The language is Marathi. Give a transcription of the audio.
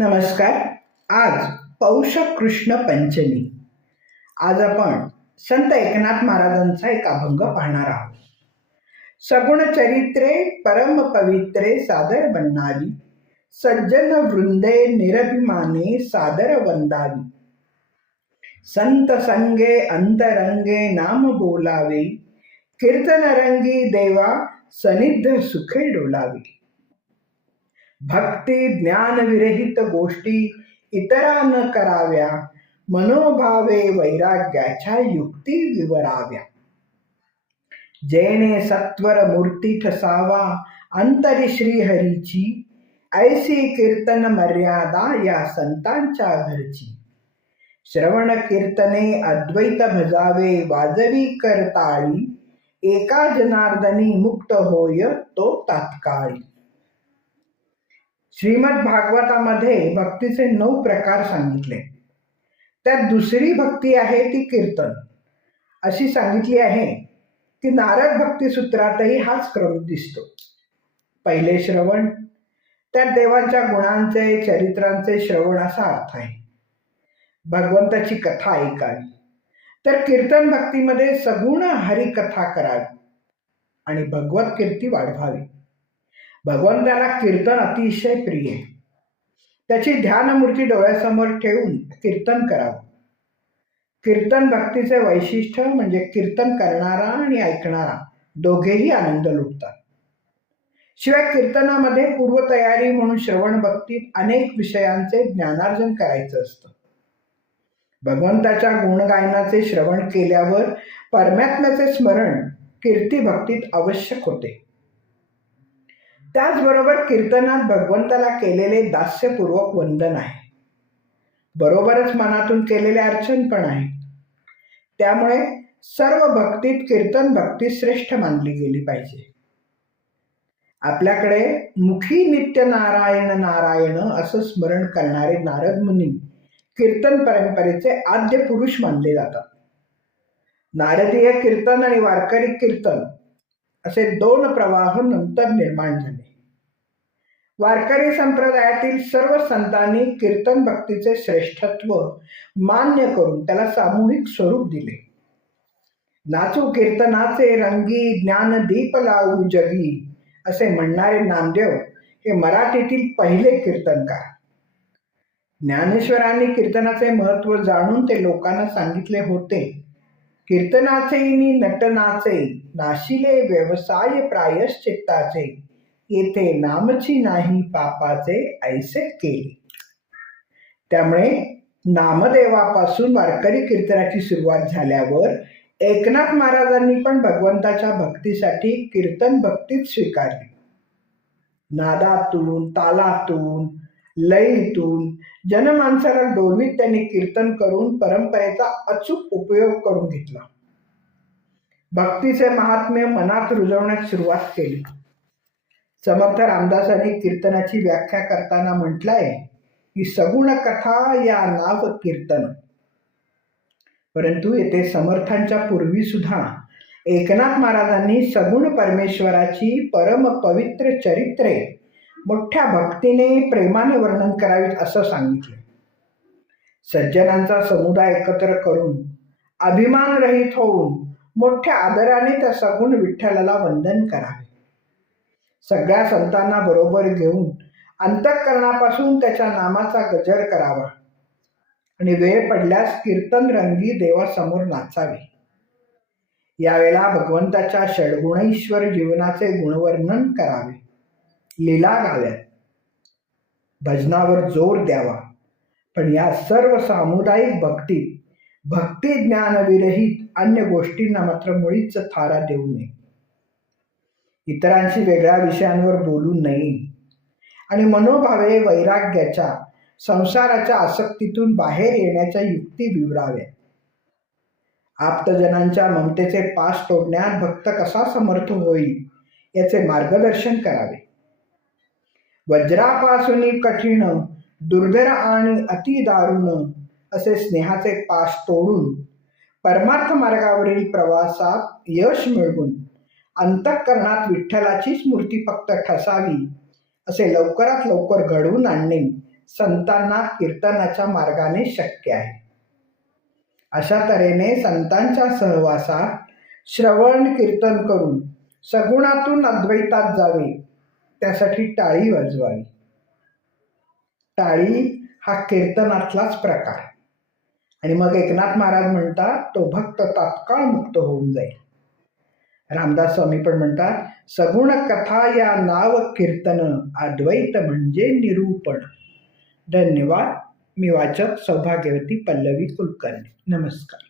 नमस्कार. आज पौष कृष्ण पंचमी. आज आपण संत एकनाथ महाराजांचा एक अभंग पाहणार आहोत. सगुण चरित्रे परम पवित्रे सादर बनणारी सज्जन वृंदे निरभिमाने सादर वंदावी संत संगे अंतरंगे नाम बोलावे. कीर्तनरंगी देवा सनिध सुखे डोलावी. भक्ती ज्ञान विरहित गोष्टी इतरा न कराव्या मनोभावे वैराग्याच्या युक्ती विवराव्या. जेणे सत्वर मूर्ती ठसावा अंतरी श्रीहरीची ऐसी कीर्तन मर्यादा या संतांच्या घरची. श्रवण कीर्तने अद्वैत भजावे वाजवी करताळी एका जनार्दनी मुक्त होय तो तात्काळी. श्रीमद भागवतामध्ये भक्तीचे नऊ प्रकार सांगितले. त्यात दुसरी भक्ती आहे ती कीर्तन. अशी सांगितली आहे की नारद भक्तीसूत्रातही हाच क्रम दिसतो. पहिले श्रवण त्यात देवांच्या गुणांचे चरित्रांचे श्रवण असा अर्थ आहे. भगवंताची कथा ऐकावी. तर कीर्तन भक्तीमध्ये सगुण हरिकथा करावी आणि भगवत कीर्ती वाढवावी. भगवंताला कीर्तन अतिशय प्रिय. आहे त्याची ध्यानमूर्ती डोळ्यासमोर ठेवून कीर्तन करावं. कीर्तन भक्तीचे वैशिष्ट्य म्हणजे कीर्तन करणारा आणि ऐकणारा दोघेही आनंद लुटतात. शिवाय कीर्तनामध्ये पूर्वतयारी म्हणून श्रवण भक्तीत अनेक विषयांचे ज्ञानार्जन करायचं असतं. भगवंताच्या गुणगायनाचे श्रवण केल्यावर परमात्म्याचे स्मरण कीर्ती भक्तीत आवश्यक होते. त्याचबरोबर कीर्तनात भगवंताला केलेले दास्यपूर्वक वंदन आहे. बरोबरच मनातून केलेले अर्चन पण आहे. त्यामुळे सर्व भक्तीत कीर्तन भक्ती श्रेष्ठ मानली गेली पाहिजे. आपल्याकडे मुखी नित्य नारायण नारायण असं स्मरण करणारे नारद मुनी कीर्तन परंपरेचे आद्य पुरुष मानले जातात. नारदीय कीर्तन आणि वारकरी कीर्तन असे दोन प्रवाह नंतर निर्माण झाले. वारकरी संप्रदायातील सर्व संतांनी कीर्तन भक्तीचे श्रेष्ठत्व मान्य करून त्याला सामूहिक स्वरूप दिले. नाचू कीर्तनाचे रंगी ज्ञान दीप लावू जगी असे म्हणणारे नामदेव हे मराठीतील पहिले कीर्तनकार. ज्ञानेश्वरांनी कीर्तनाचे महत्त्व जाणून ते लोकांना सांगितले होते कीर्तनाचे नटनाचे नाशिले व्यवसाय प्रायश्चित्ताचे येथे नामची नाही पापाचे ऐसे केले. त्यामुळे नामदेवापासून वारकरी कीर्तनाची सुरुवात झाल्यावर एकनाथ महाराजांनी पण भगवंताच्या भक्तीसाठी कीर्तन भक्तीत स्वीकारली. नादातून तालातून लयीतून जनमानसाला डोलवीत त्यांनी कीर्तन करून परंपरेचा अचूक उपयोग करून घेतला. भक्तीचे महात्म्य मनात रुजवण्यास सुरुवात केली. समर्थ रामदासांनी कीर्तनाची व्याख्या करताना म्हटलंय की सगुण कथा या नाव कीर्तन. परंतु येथे समर्थांच्या पूर्वी सुद्धा एकनाथ महाराजांनी सगुण परमेश्वराची परम पवित्र चरित्रे मोठ्या भक्तीने प्रेमाने वर्णन करावीत असं सांगितले. सज्जनांचा समुदाय एकत्र करून अभिमान रहित होऊन मोठ्या आदराने त्या सगुण विठ्ठलाला वंदन करावे. सगळ्या संतांना बरोबर घेऊन अंतःकरणापासून त्याच्या नामाचा गजर करावा. आणि वेळ पडल्यास कीर्तन रंगी देवासमोर नाचावे. यावेळेला भगवंताच्या षडगुणेश्वर जीवनाचे गुणवर्णन करावे. लीला गाव्यात. भजनावर जोर द्यावा. पण या सर्व सामुदायिक भक्ती भक्ती ज्ञानविरहित अन्य गोष्टींना मात्र मुळीच थारा देऊ नये. इतरांशी वेगळ्या विषयांवर बोलू नये. आणि मनोभावे वैराग्याच्या संसाराच्या आसक्तीतून बाहेर येण्याच्या युक्ती विवराव्या आप्तजनांच्या ममतेचे पास तोडण्यात भक्त कसा समर्थ होईल याचे मार्गदर्शन करावे. वज्रापासून कठीण दुर्धर आणि अति दारुण असे स्नेहाचे पास तोडून परमार्थ मार्गावरील प्रवासात यश मिळवून अंतःकरणात विठ्ठलाचीच मूर्ती फक्त ठसावी असे लवकरात लवकर घडवून आणणे संतांना कीर्तनाच्या मार्गाने शक्य आहे. अशा तऱ्हेने संतांच्या सहवासात श्रवण कीर्तन करून सगुणातून अद्वैतात जावे त्यासाठी टाळी वाजवावी. टाळी हा कीर्तनातलाच प्रकार. आणि मग एकनाथ महाराज म्हणतात तो भक्त तात्काळ मुक्त होऊन जाईल. रामदास स्वामी पण म्हणतात सगुण कथा या नाव कीर्तन अद्वैत म्हणजे निरूपण. धन्यवाद. मी वाचक सौभाग्यवती पल्लवी कुलकर्णी. नमस्कार.